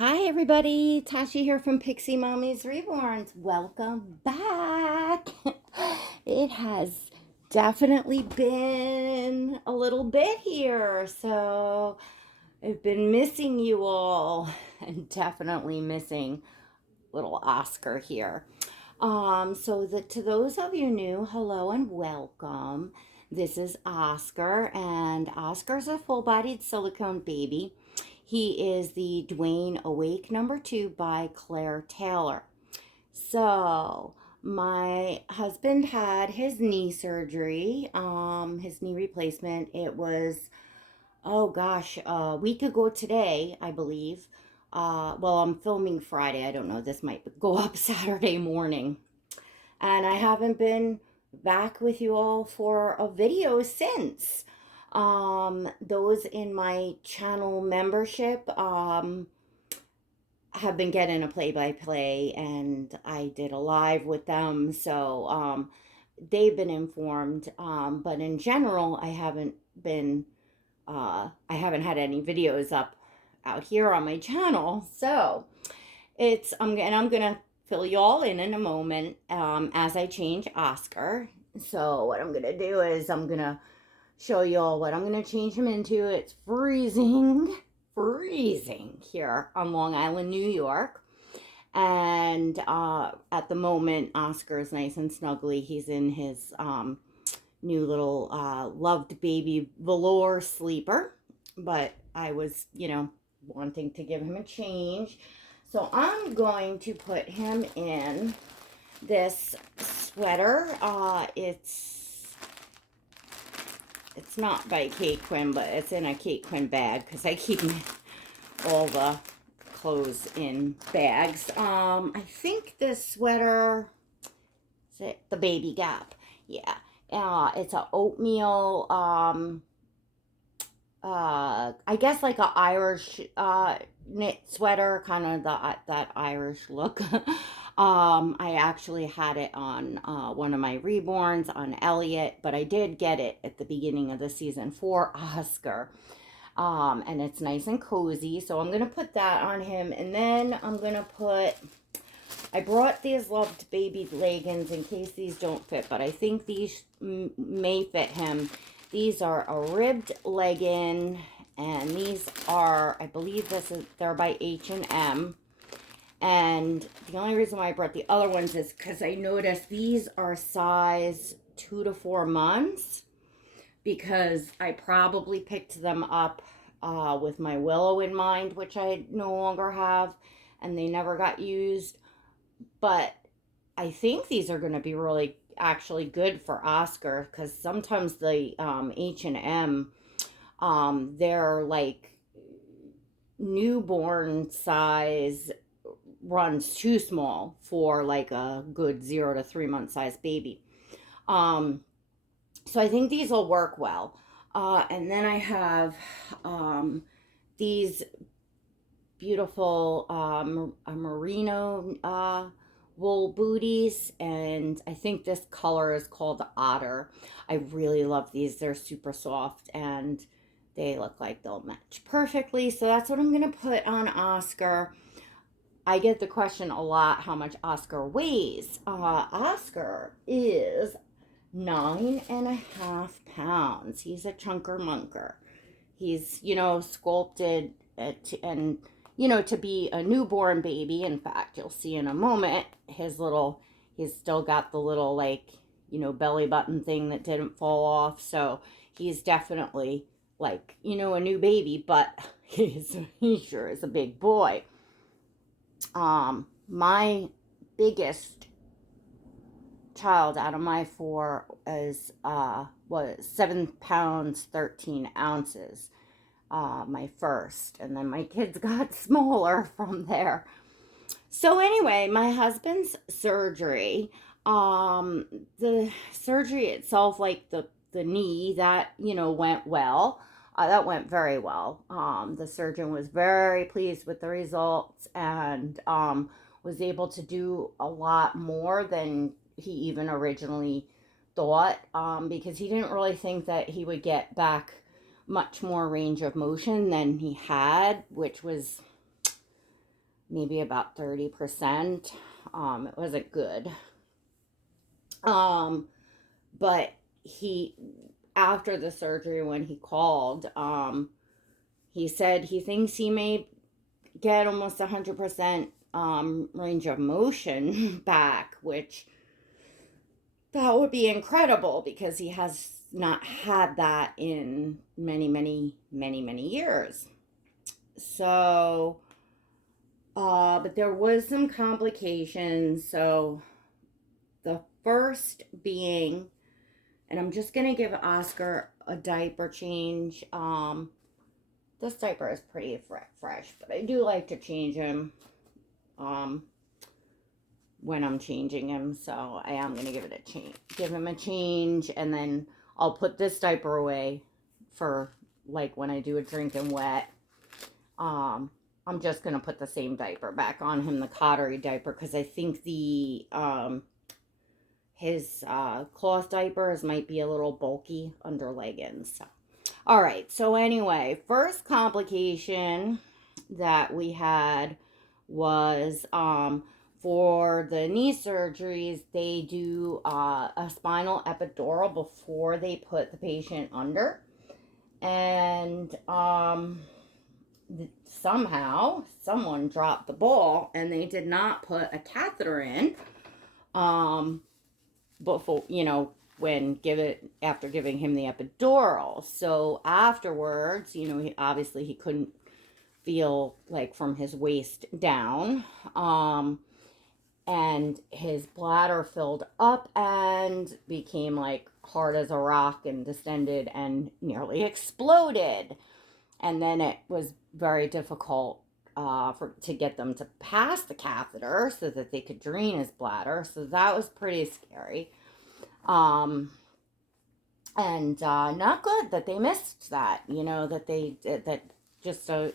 Hi everybody, Tashi here from Pixie Mommy's Reborns. Welcome back. It has definitely been a little bit here, so I've been missing you all and definitely missing little Oscar here. To those of you new, hello and welcome. This is Oscar, and Oscar's a full-bodied silicone baby. He is the Dwayne Awake #2 by Claire Taylor. So, my husband had his knee surgery, his knee replacement. It was, oh gosh, a week ago today, I believe. Well, I'm filming Friday. I don't know. This might go up Saturday morning. And I haven't been back with you all for a video since. Those in my channel membership have been getting a play-by-play, and I did a live with them, so they've been informed. But in general, I haven't had any videos up out here on my channel. So I'm gonna fill you all in a moment as I change Oscar. So what I'm gonna do is I'm gonna show you all what I'm gonna change him into. It's freezing here on Long Island, New York. And at the moment, Oscar is nice and snuggly. He's in his new little loved baby velour sleeper. But I was, wanting to give him a change. So I'm going to put him in this sweater. It's not by Kate Quinn, but it's in a Kate Quinn bag because I keep all the clothes in bags. I think this sweater, is it the Baby Gap? Yeah. It's a oatmeal, I guess like a Irish knit sweater, kind of that Irish look. I actually had it on one of my reborns on Elliot, but I did get it at the beginning of the season for Oscar. And it's nice and cozy, so I'm gonna put that on him, and then I brought these loved baby leggings in case these don't fit, but I think these may fit him. These are a ribbed legging, and these are, I believe they're by H&M. And the only reason why I brought the other ones is because I noticed these are size 2 to 4 months, because I probably picked them up with my Willow in mind, which I no longer have, and they never got used. But I think these are going to be really actually good for Oscar, because sometimes the H&M, they're like newborn size runs too small for like a good 0 to 3 month size baby. So I think these will work well. And then I have these beautiful Merino Wool Booties, and I think this color is called Otter. I really love these. They're super soft, and they look like they'll match perfectly. So that's what I'm going to put on Oscar. I get the question a lot how much Oscar weighs. Oscar is 9.5 pounds. He's a chunker munker. He's, sculpted and, to be a newborn baby. In fact, you'll see in a moment, he's still got the little, like, belly button thing that didn't fall off. So he's definitely like, a new baby, but he sure is a big boy. My biggest child out of my 4 is was 7 pounds 13 ounces, my first, and then my kids got smaller from there. So anyway, my husband's surgery, the surgery itself, like the knee, that went well. That went very well. The surgeon was very pleased with the results, and was able to do a lot more than he even originally thought, because he didn't really think that he would get back much more range of motion than he had, which was maybe about 30%. It wasn't good. But he, after the surgery, when he called, he said he thinks he may get almost 100% range of motion back, which that would be incredible because he has not had that in many, many, many, many years. So, but there was some complications. So the first being, and I'm just gonna give Oscar a diaper change. This diaper is pretty fresh, but I do like to change him when I'm changing him. So I am gonna give him a change, and then I'll put this diaper away for like when I do a drinking wet. I'm just gonna put the same diaper back on him, the Cottery diaper, because I think the his cloth diapers might be a little bulky under Leggins. So. All right, so anyway, first complication that we had was for the knee surgeries, they do a spinal epidural before they put the patient under. And somehow someone dropped the ball and they did not put a catheter in before, after giving him the epidural. So afterwards, he couldn't feel like from his waist down, and his bladder filled up and became like hard as a rock and distended and nearly exploded. And then it was very difficult to get them to pass the catheter so that they could drain his bladder. So that was pretty scary. And not good that they missed that, that just a,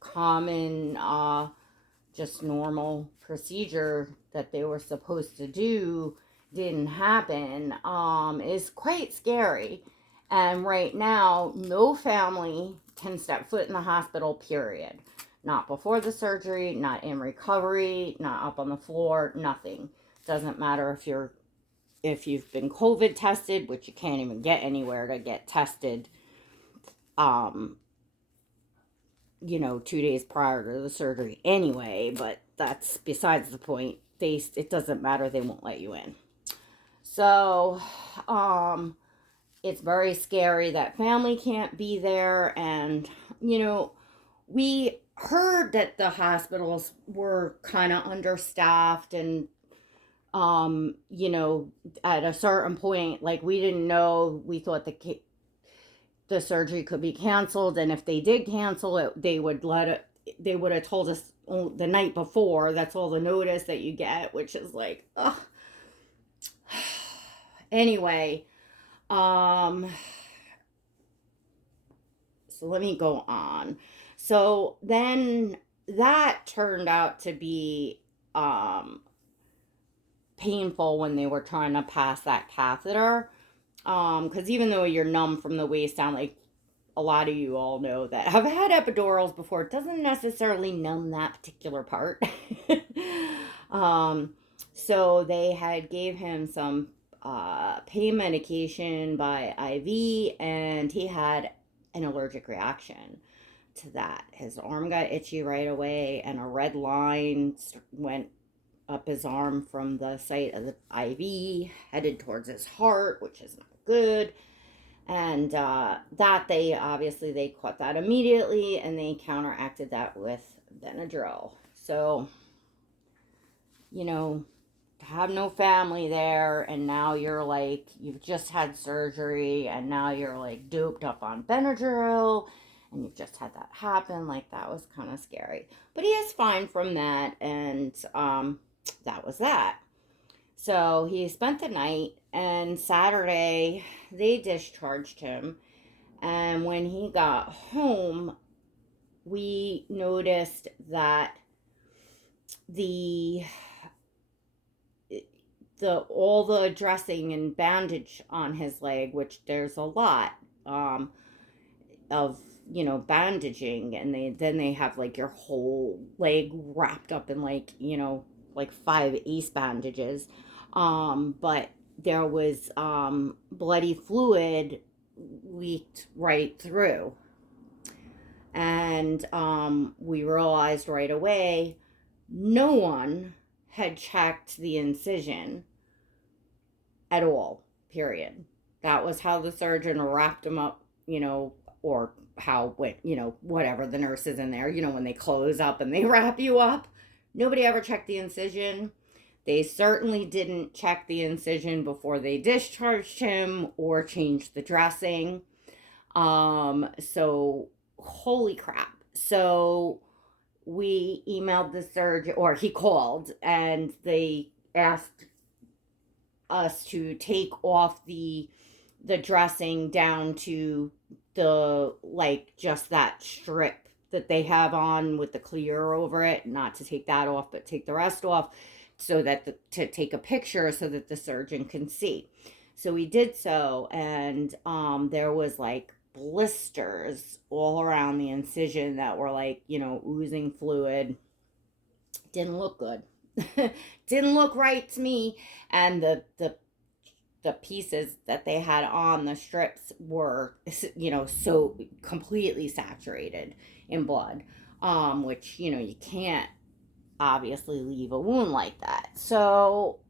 common, just normal procedure that they were supposed to do didn't happen, is quite scary. And right now, no family can step foot in the hospital, period. Not before the surgery, not in recovery, not up on the floor, nothing. Doesn't matter if you've been COVID tested, which you can't even get anywhere to get tested, 2 days prior to the surgery anyway, but that's besides the point. It doesn't matter, they won't let you in. So, it's very scary that family can't be there. And, we heard that the hospitals were kind of understaffed and, at a certain point, like we didn't know, we thought the surgery could be canceled. And if they did cancel it, they would have told us the night before. That's all the notice that you get, which is like, ugh. Anyway, so let me go on. So then that turned out to be painful when they were trying to pass that catheter. Because even though you're numb from the waist down, like a lot of you all know that have had epidurals before, it doesn't necessarily numb that particular part. So they had gave him some pain medication by IV, and he had an allergic reaction to that. His arm got itchy right away, and a red line went up his arm from the site of the IV, headed towards his heart, which is not good. And that they caught that immediately, and they counteracted that with Benadryl. So, to have no family there, and now you're like, you've just had surgery, and now you're like doped up on Benadryl, and you've just had that happen, like that was kind of scary. But he is fine from that, and that was that. So he spent the night, and Saturday they discharged him. And when he got home, we noticed that all the dressing and bandage on his leg, which there's a lot of bandaging, and then they have like your whole leg wrapped up in like, like 5 ace bandages. But there was bloody fluid leaked right through. And we realized right away no one had checked the incision at all, period. That was how the surgeon wrapped him up, or how, whatever, the nurses in there, when they close up and they wrap you up. Nobody ever checked the incision. They certainly didn't check the incision before they discharged him or changed the dressing. So, holy crap. So, we emailed the surgeon, or he called, and they asked us to take off the dressing down to the, like, just that strip that they have on with the clear over it, not to take that off, but take the rest off, so that to take a picture so that the surgeon can see. So we did so, and there was like blisters all around the incision that were like, oozing fluid. Didn't look good. Didn't look right to me. And the pieces that they had on the strips were, so completely saturated in blood, which, you can't obviously leave a wound like that. So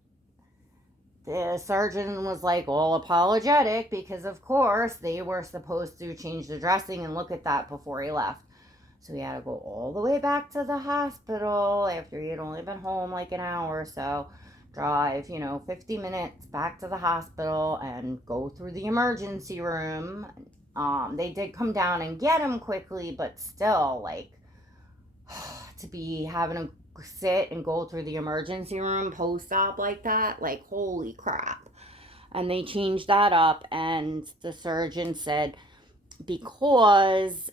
the surgeon was like all apologetic, because of course they were supposed to change the dressing and look at that before he left. So he had to go all the way back to the hospital after he had only been home like an hour or so. Drive, 50 minutes back to the hospital and go through the emergency room. They did come down and get him quickly, but still, like, to be having to sit and go through the emergency room post-op like that, like, holy crap. And they changed that up, and the surgeon said because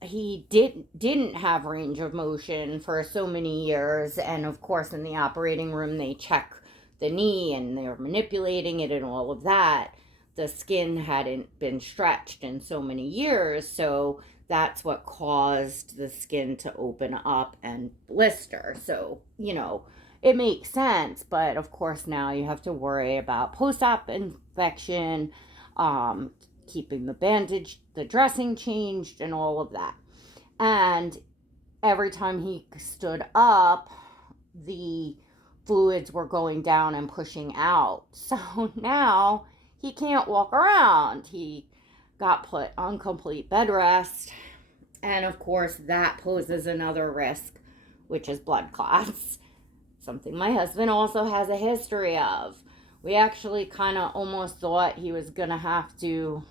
he didn't have range of motion for so many years, and of course in the operating room they check the knee and they're manipulating it and all of that, the skin hadn't been stretched in so many years, so that's what caused the skin to open up and blister. So, it makes sense, but of course now you have to worry about post-op infection, keeping the dressing changed, and all of that. And every time he stood up, the fluids were going down and pushing out. So now he can't walk around. He got put on complete bed rest. And of course, that poses another risk, which is blood clots. Something my husband also has a history of. We actually kind of almost thought he was going to have to.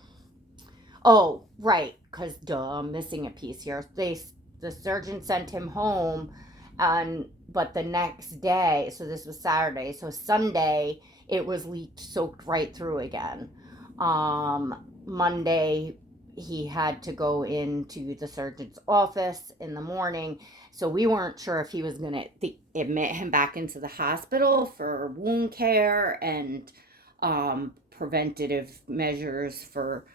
Oh, right, because I'm missing a piece here. The surgeon sent him home, but the next day, so this was Saturday, so Sunday it was leaked, soaked right through again. Monday he had to go into the surgeon's office in the morning, so we weren't sure if he was going to admit him back into the hospital for wound care and preventative measures for,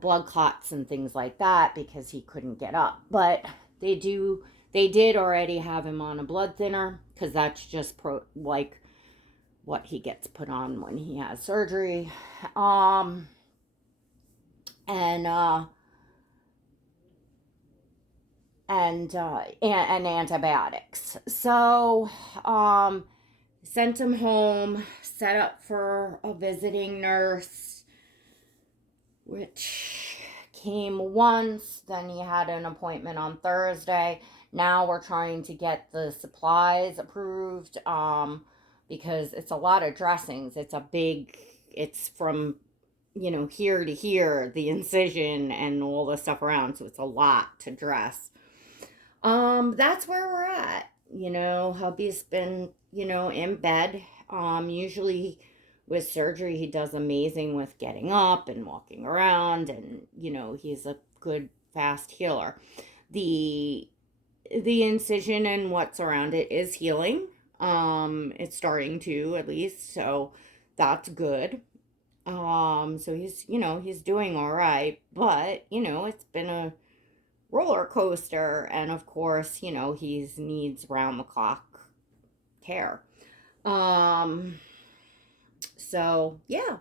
blood clots and things like that, because he couldn't get up. But they did already have him on a blood thinner, because that's just like what he gets put on when he has surgery. And antibiotics. So, sent him home, set up for a visiting nurse, which came once. Then he had an appointment on Thursday. Now we're trying to get the supplies approved, because it's a lot of dressings. It's from, here to here, the incision and all the stuff around. So it's a lot to dress. That's where we're at. Hubby's been, in bed. Usually with surgery, he does amazing with getting up and walking around, and, he's a good, fast healer. The incision and what's around it is healing. It's starting to, at least, so that's good. So he's doing all right, but, it's been roller coaster. And of course, you know, he needs round the clock care. Um, so yeah,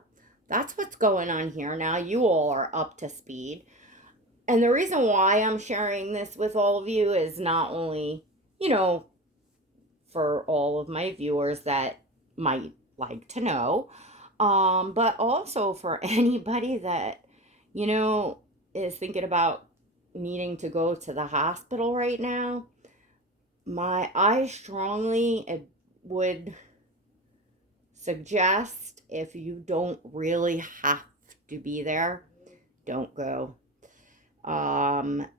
that's what's going on here. Now you all are up to speed. And the reason why I'm sharing this with all of you is not only, you know, for all of my viewers that might like to know, but also for anybody that, you know, is thinking about needing to go to the hospital right now. I strongly would suggest, if you don't really have to be there, don't go.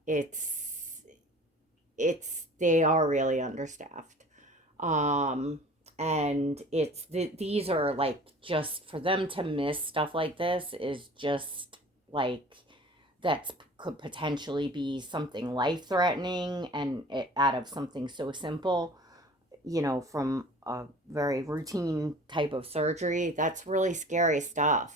It's they are really understaffed. Um, and these are like, just for them to miss stuff like this is just like, that could potentially be something life threatening, and out of something so simple, you know, from a very routine type of surgery. That's really scary stuff.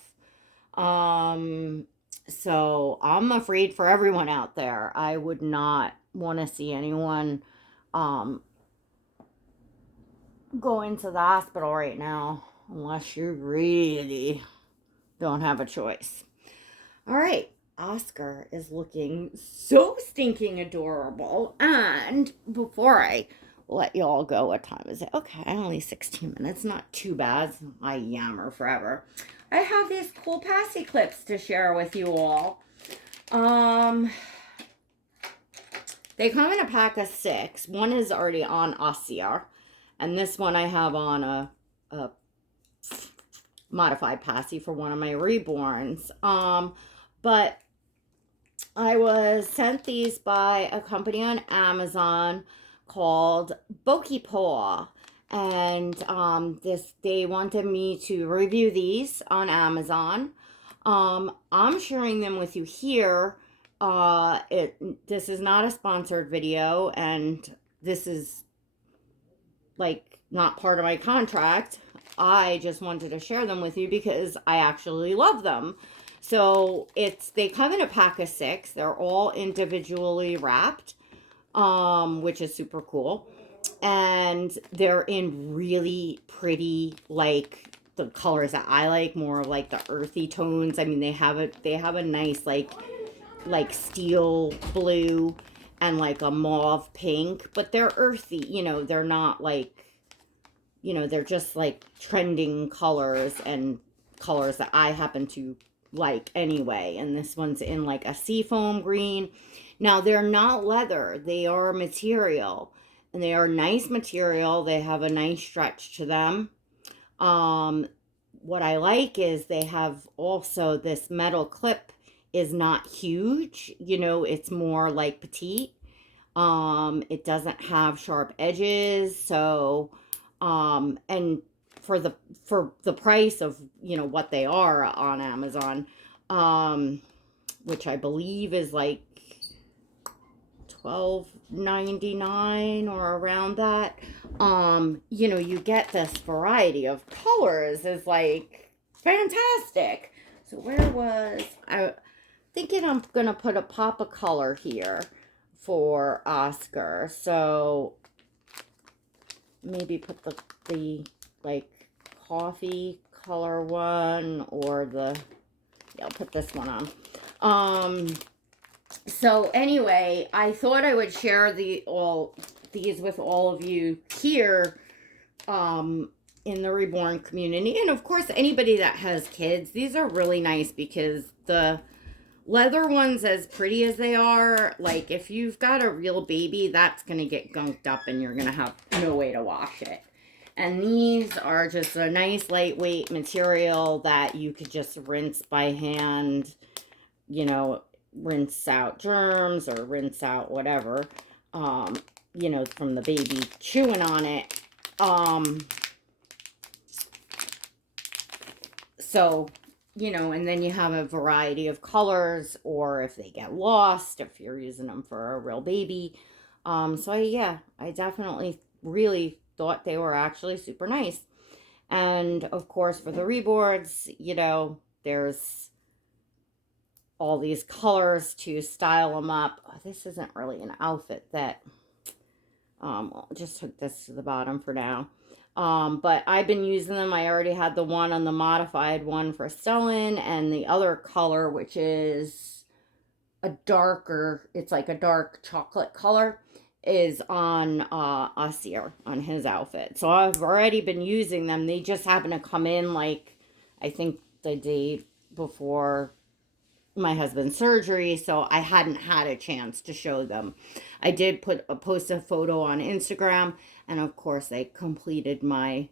Um, so I'm afraid for everyone out there. I would not want to see anyone um, go into the hospital right now unless you really don't have a choice. All right. Oscar is looking so stinking adorable. And before I let y'all go, what time is it? Okay, only 16 minutes. Not too bad. I yammer forever. I have these cool paci clips to share with you all. They come in a pack of 6. One is already on us here, and this one I have on a modified paci for one of my reborns. But I was sent these by a company on Amazon called Bokeh Paw. And they wanted me to review these on Amazon. I'm sharing them with you here. This is not a sponsored video, and this is like not part of my contract. I just wanted to share them with you because I actually love them. So they come in a pack of 6. They're all individually wrapped, which is super cool. And they're in really pretty, like, the colors that I like, more of like the earthy tones. I mean, they have a nice like steel blue and like a mauve pink, but they're earthy, you know, they're not like, you know, they're just like trending colors and colors that I happen to like anyway. And this one's in like a seafoam green. Now, they're not leather, they are material, and they are nice material. They have a nice stretch to them. What I like is they have also this metal clip is not huge, you know, it's more like petite. It doesn't have sharp edges, so and for the price of, you know, what they are on Amazon, which I believe is like $12.99 or around that. You know, you get this variety of colors is like fantastic. So where was I thinking I'm gonna put a pop of color here for Oscar. So maybe put the like coffee color one, or I'll put this one on. So anyway, I thought I would share these with all of you here in the reborn community. And of course, anybody that has kids, these are really nice because the leather ones, as pretty as they are, like if you've got a real baby, that's going to get gunked up and you're going to have no way to wash it. And these are just a nice lightweight material that you could just rinse by hand, you know, rinse out germs or rinse out whatever, you know, from the baby chewing on it. So, you know, and then you have a variety of colors, or if they get lost, if you're using them for a real baby. So I definitely really thought they were actually super nice. And of course, for the reboards, you know, there's all these colors to style them up. Oh, this isn't really an outfit that, I'll just hook this to the bottom for now. But I've been using them. I already had the one on the modified one for sewing, and the other color, which is a darker, it's like a dark chocolate color, is on Osir, on his outfit. So I've already been using them. They just happen to come in like, I think the day before my husband's surgery, so I hadn't had a chance to show them. I did post a photo on Instagram, and of course I completed my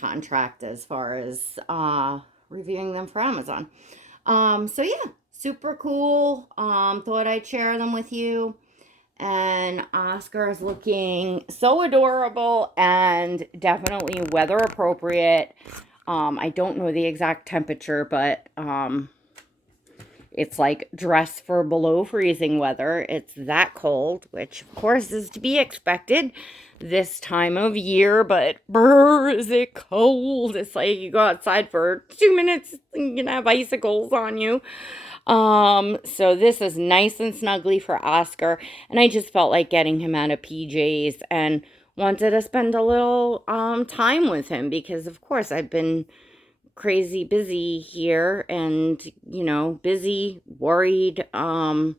contract as far as reviewing them for Amazon. So yeah, super cool. Thought I'd share them with you. And Oscar is looking so adorable and definitely weather appropriate. I don't know the exact temperature, but it's like dress for below freezing weather. It's that cold, which of course is to be expected this time of year, but brr, is it cold. It's like you go outside for 2 minutes and you can have icicles on you. So this is nice and snuggly for Oscar, and I just felt like getting him out of PJs and wanted to spend a little time with him, because of course I've been crazy busy here, and busy, worried, and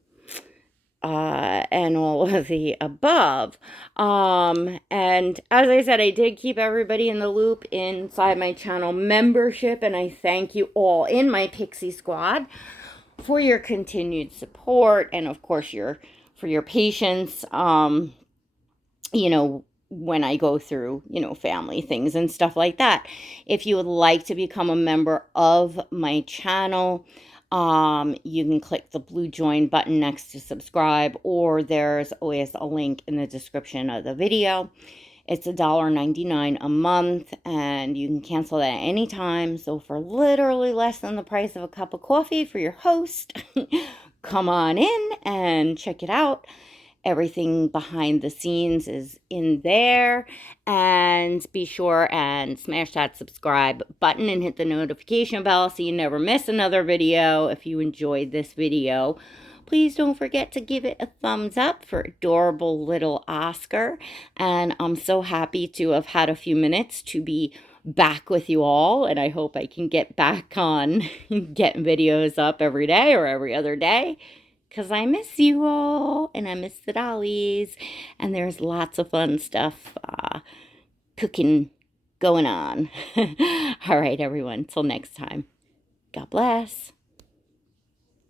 all of the above. And as I said, I did keep everybody in the loop inside my channel membership, and I thank you all in my Pixie Squad for your continued support, and of course for your patience, when I go through, family things and stuff like that. If you would like to become a member of my channel, you can click the blue join button next to subscribe, or there's always a link in the description of the video. It's $1.99 a month, and you can cancel that at any time. So for literally less than the price of a cup of coffee for your host, come on in and check it out. Everything behind the scenes is in there, and be sure and smash that subscribe button and hit the notification bell so you never miss another video. If you enjoyed this video, please don't forget to give it a thumbs up for adorable little Oscar. And I'm so happy to have had a few minutes to be back with you all, and I hope I can get back on getting videos up every day or every other day, because I miss you all, and I miss the dollies, and there's lots of fun stuff cooking going on. All right, everyone, till next time. God bless.